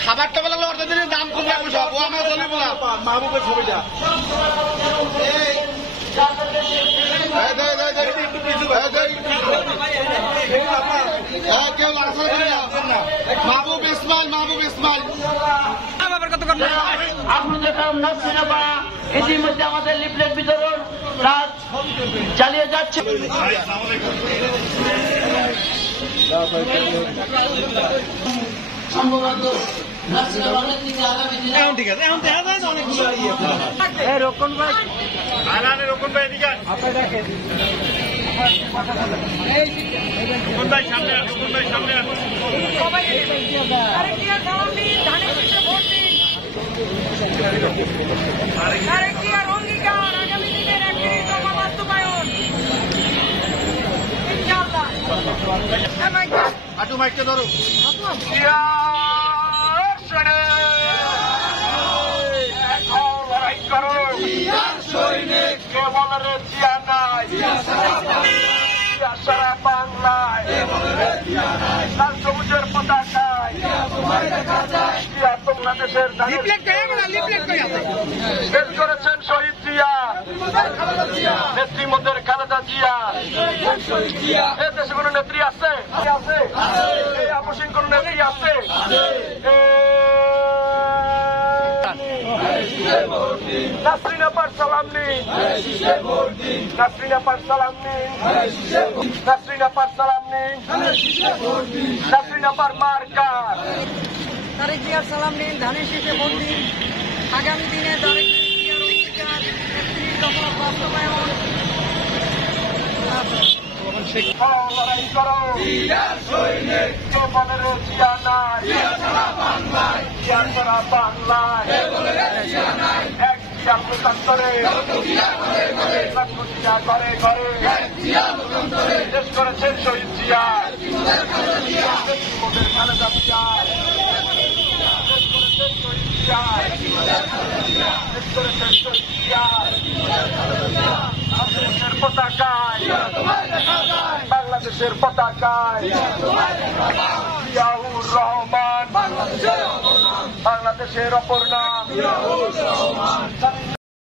খাবার টাবার অর্ধ দিনের দাম কমে সব ও আমার চলবে না মাহবুবের ছবিটা মাহবুব ইসমাইল ইতিমধ্যে আমাদের লিফলেট বিতরণ কাজ চালিয়ে যাচ্ছে। সম্ভবত রোকন ভাই এদিকে সামনে হাঁটু মাইকটা ধরো সারা বাংলায় লাল সবুজের পতাকায় বাংলাদেশের বের করেছেন শহীদ জিয়া নেত্রী মধ্যে খালেদা জিয়া। এ দেশে কোন নেত্রী আছে? এই আপসীন কোন নেত্রী আছে? নাসরিন আপার সালাম নিন, নাসরিন আপার সালাম নিন, নাসরিন আপার সালাম নিন, নাসরিন আপার মার্কা তারেক জিয়ার সালাম নিন, ধানের শীষে ভোট দিন। আগামী দিনে তারেক জিয়ার অঙ্গীকার নেত্রীর দফা বাস্তবায়ন। লড়াই করো বনের জিয়া নাই, জিয়া সারা বাংলায় এক জিয়া লোকান্তরে ঘরে ঘরে দেশ করেছেন শহীদ জিয়া মোদের খালেদা জিয়া বাংলাদেশের পতাকায় বাংলাদেশের পতাকায় জিয়াউর রহমান বাংলাদেশের অপর নাম।